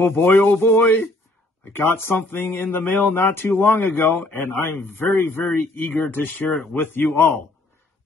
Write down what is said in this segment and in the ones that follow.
oh boy, I got something in the mail not too long ago, and I'm very, very eager to share it with you all.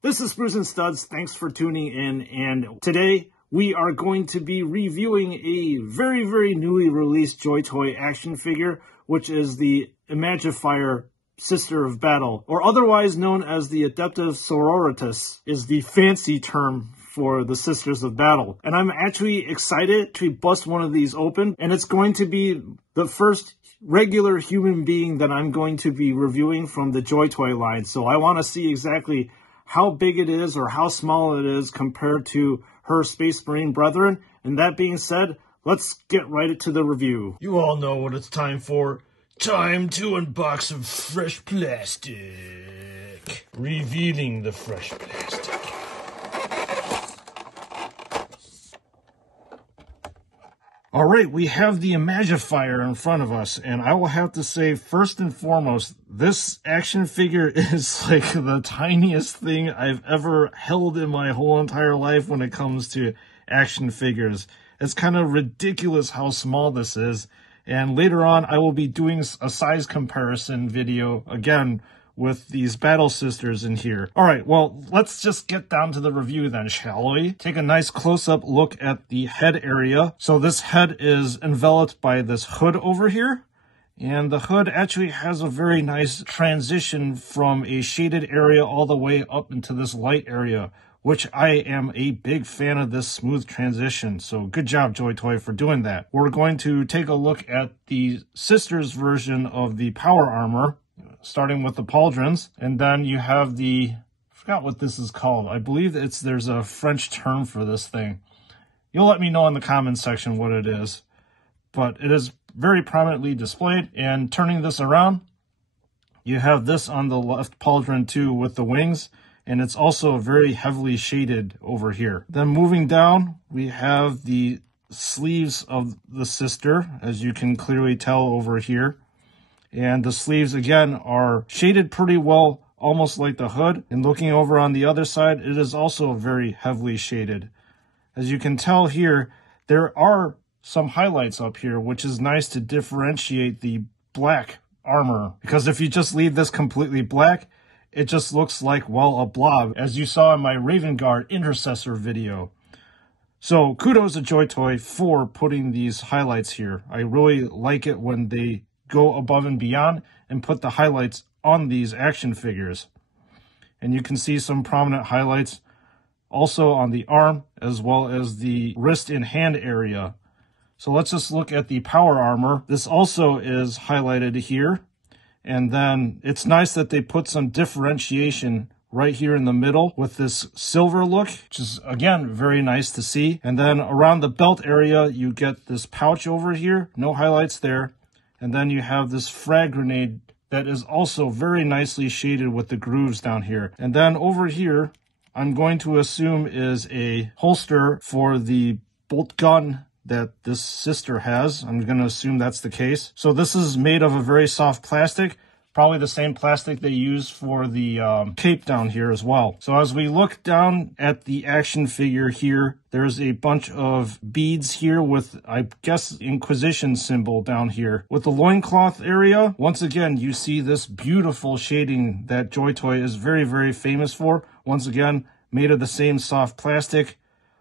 This is Spruce and Studs, thanks for tuning in, and today we are going to be reviewing a very, very newly released JoyToy action figure, which is the Imagifier Sister of Battle, or otherwise known as the Adepta Sororitas, is the fancy term for the Sisters of Battle. And I'm actually excited to bust one of these open, and it's going to be the first regular human being that I'm going to be reviewing from the JoyToy line. So I want to see exactly how big it is or how small it is compared to her Space Marine brethren. And that being said, let's get right into the review. You all know what it's time for. Time to unbox some fresh plastic. Revealing the fresh plastic. Alright, we have the Imagifier in front of us, and I will have to say, first and foremost, this action figure is like the tiniest thing I've ever held in my whole entire life when it comes to action figures. It's kind of ridiculous how small this is, and later on I will be doing a size comparison video, again, with these Battle Sisters in here. Alright, well, let's just get down to the review then, shall we? Take a nice close-up look at the head area. So this head is enveloped by this hood over here. And the hood actually has a very nice transition from a shaded area all the way up into this light area, which I am a big fan of this smooth transition. So good job, JoyToy, for doing that. We're going to take a look at the Sisters version of the power armor, starting with the pauldrons, and then you have the, I forgot what this is called. I believe there's a French term for this thing. You'll let me know in the comments section what it is, but it is very prominently displayed. And turning this around, you have this on the left pauldron too with the wings, and it's also very heavily shaded over here. Then moving down, we have the sleeves of the sister, as you can clearly tell over here. And the sleeves, again, are shaded pretty well, almost like the hood. And looking over on the other side, it is also very heavily shaded. As you can tell here, there are some highlights up here, which is nice to differentiate the black armor. Because if you just leave this completely black, it just looks like, well, a blob, as you saw in my Raven Guard Intercessor video. So kudos to JoyToy for putting these highlights here. I really like it when they go above and beyond and put the highlights on these action figures. And you can see some prominent highlights also on the arm as well as the wrist and hand area. So let's just look at the power armor. This also is highlighted here. And then it's nice that they put some differentiation right here in the middle with this silver look, which is, again, very nice to see. And then around the belt area, you get this pouch over here. No highlights there. And then you have this frag grenade that is also very nicely shaded with the grooves down here. And then over here, I'm going to assume is a holster for the bolt gun that this sister has. I'm going to assume that's the case. So this is made of a very soft plastic, probably the same plastic they use for the cape down here as well. So as we look down at the action figure here, there's a bunch of beads here with, I guess, Inquisition symbol down here. With the loincloth area, once again, you see this beautiful shading that JoyToy is very, very famous for. Once again, made of the same soft plastic.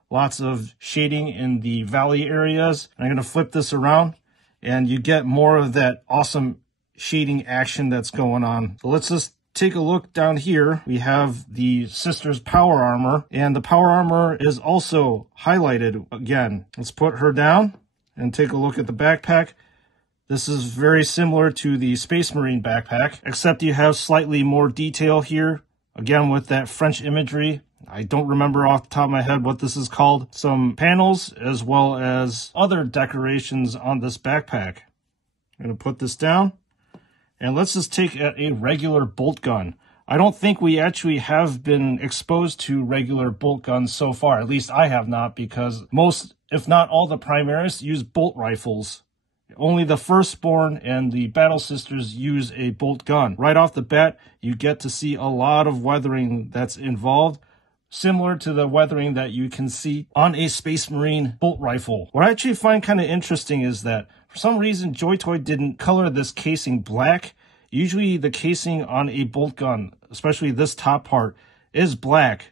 Lots of shading in the valley areas. I'm going to flip this around, and you get more of that awesome shading action that's going on. So let's just take a look down here. We have the Sister's power armor, and the power armor is also highlighted again. Let's put her down and take a look at the backpack. This is very similar to the Space Marine backpack, except you have slightly more detail here, again with that French imagery. I don't remember off the top of my head what this is called. Some panels as well as other decorations on this backpack. I'm going to put this down. And let's just take a regular bolt gun. I don't think we actually have been exposed to regular bolt guns so far. At least I have not, because most, if not all, the Primaris use bolt rifles. Only the Firstborn and the Battle Sisters use a bolt gun. Right off the bat, you get to see a lot of weathering that's involved. similar to the weathering that you can see on a Space Marine bolt rifle. What I actually find kind of interesting is that for some reason JoyToy didn't color this casing black. Usually the casing on a bolt gun, especially this top part, is black.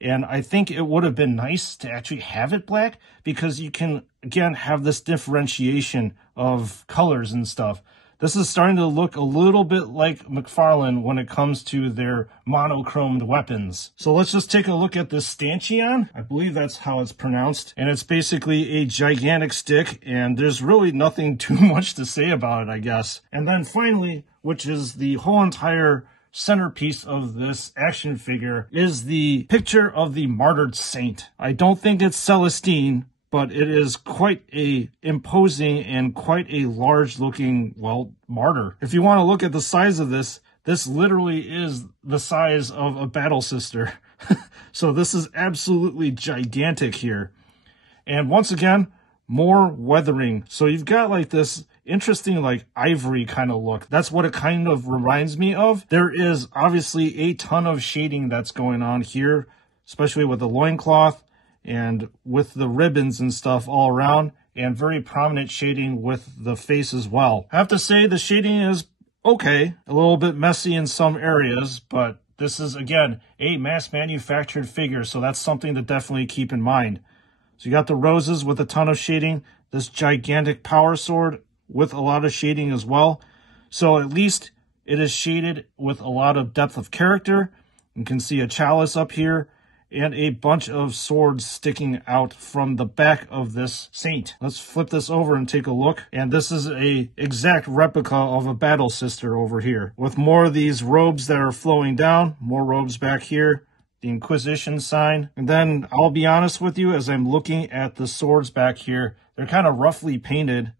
And I think it would have been nice to actually have it black because you can, again, have this differentiation of colors and stuff. This is starting to look a little bit like McFarlane when it comes to their monochromed weapons. So let's just take a look at this stanchion. I believe that's how it's pronounced. And it's basically a gigantic stick, and there's really nothing too much to say about it, I guess. And then finally, which is the whole entire centerpiece of this action figure, is the picture of the martyred saint. I don't think it's Celestine, but it is quite a imposing and quite a large looking, well, martyr. If you want to look at the size of this, this literally is the size of a battle sister. So this is absolutely gigantic here. And once again, more weathering. So you've got like this interesting like ivory kind of look. That's what it kind of reminds me of. There is obviously a ton of shading that's going on here, especially with the loincloth and with the ribbons and stuff all around, and very prominent shading with the face as well. I have to say the shading is okay, a little bit messy in some areas, but this is, again, a mass manufactured figure, so that's something to definitely keep in mind. So you got the roses with a ton of shading, this gigantic power sword with a lot of shading as well. So at least it is shaded with a lot of depth of character. You can see a chalice up here and a bunch of swords sticking out from the back of this saint. Let's flip this over and take a look. And this is a exact replica of a battle sister over here, with more of these robes that are flowing down, more robes back here, the Inquisition sign. And then I'll be honest with you, as I'm looking at the swords back here, they're kind of roughly painted.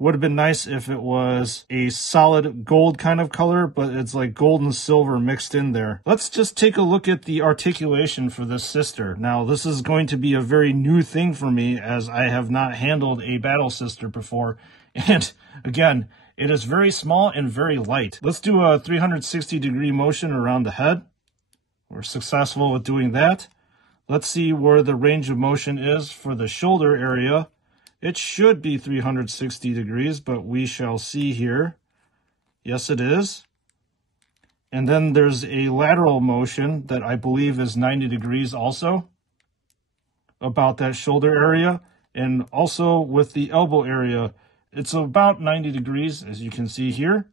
Would have been nice if it was a solid gold kind of color, but it's like gold and silver mixed in there. Let's just take a look at the articulation for this sister. Now, this is going to be a very new thing for me, as I have not handled a battle sister before. And again, it is very small and very light. Let's do a 360-degree motion around the head. We're successful with doing that. Let's see where the range of motion is for the shoulder area. It should be 360 degrees, but we shall see here. Yes, it is. And then there's a lateral motion that I believe is 90 degrees also, about that shoulder area. And also with the elbow area, it's about 90 degrees, as you can see here.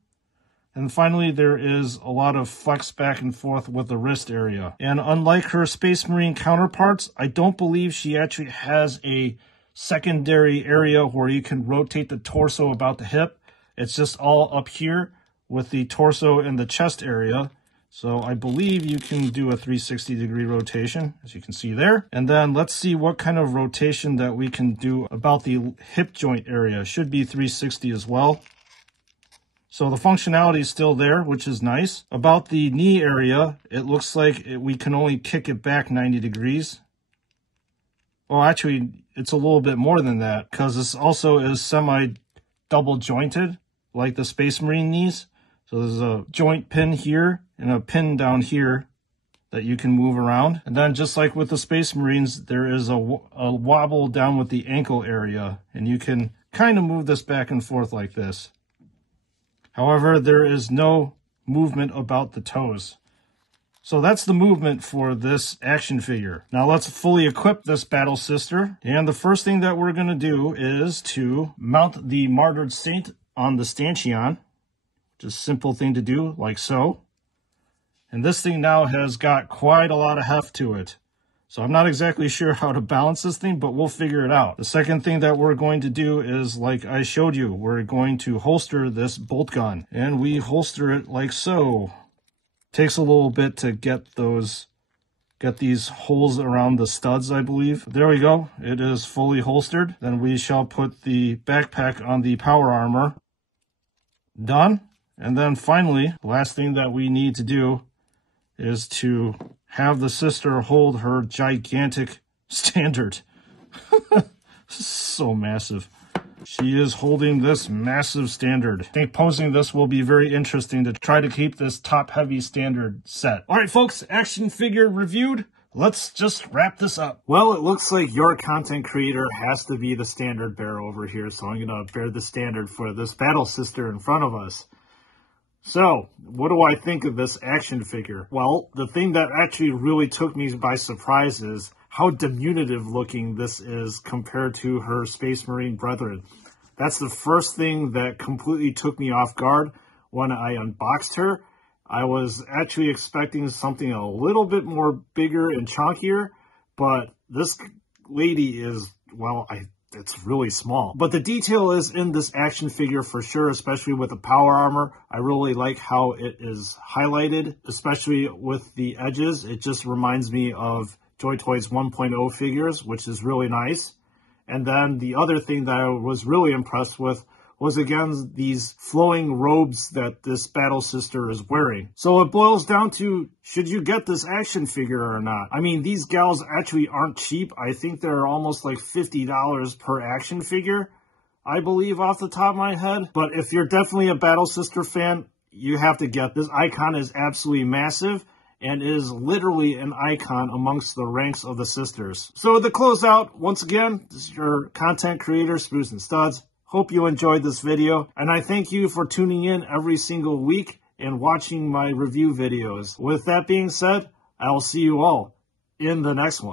And finally, there is a lot of flex back and forth with the wrist area. And unlike her Space Marine counterparts, I don't believe she actually has a secondary area where you can rotate the torso about the hip. It's just all up here with the torso and the chest area. So I believe you can do a 360-degree rotation, as you can see there. And then let's see what kind of rotation that we can do about the hip joint area. Should be 360 as well. So the functionality is still there, which is nice. About the knee area, it looks like we can only kick it back 90 degrees. Well, actually, it's a little bit more than that, because this also is semi-double jointed, like the Space Marine knees. So there's a joint pin here and a pin down here that you can move around. And then just like with the Space Marines, there is a wobble down with the ankle area, and you can kind of move this back and forth like this. However, there is no movement about the toes. So that's the movement for this action figure. Now let's fully equip this battle sister. And the first thing that we're going to do is to mount the martyred saint on the stanchion. Just a simple thing to do, like so. And this thing now has got quite a lot of heft to it. So I'm not exactly sure how to balance this thing, but we'll figure it out. The second thing that we're going to do is, like I showed you, we're going to holster this bolt gun. And we holster it like so. Takes a little bit to get these holes around the studs, I believe. There we go. It is fully holstered. Then we shall put the backpack on the power armor. Done. And then finally, the last thing that we need to do is to have the sister hold her gigantic standard. So massive. She is holding this massive standard. I think posing this will be very interesting to try to keep this top-heavy standard set. All right, folks, action figure reviewed. let's just wrap this up. Well, it looks like your content creator has to be the standard bearer over here, so I'm going to bear the standard for this battle sister in front of us. So, what do I think of this action figure? Well, the thing that actually really took me by surprise is how diminutive looking this is compared to her Space Marine brethren. That's the first thing that completely took me off guard when I unboxed her. I was actually expecting something a little bit more bigger and chunkier, but this lady is, well, it's really small. But the detail is in this action figure for sure, especially with the power armor. I really like how it is highlighted, especially with the edges. It just reminds me of JoyToy's 1.0 figures, which is really nice. And then the other thing that I was really impressed with was, again, these flowing robes that this battle sister is wearing. So it boils down to, should you get this action figure or not? I mean, these gals actually aren't cheap. I think they're almost like $50 per action figure, I believe, off the top of my head. But if you're definitely a battle sister fan, you have to get this. Icon is absolutely massive and is literally an icon amongst the ranks of the sisters. So to close out, once again, this is your content creator, Spoos and Studs. Hope you enjoyed this video, and I thank you for tuning in every single week and watching my review videos. With that being said, I will see you all in the next one.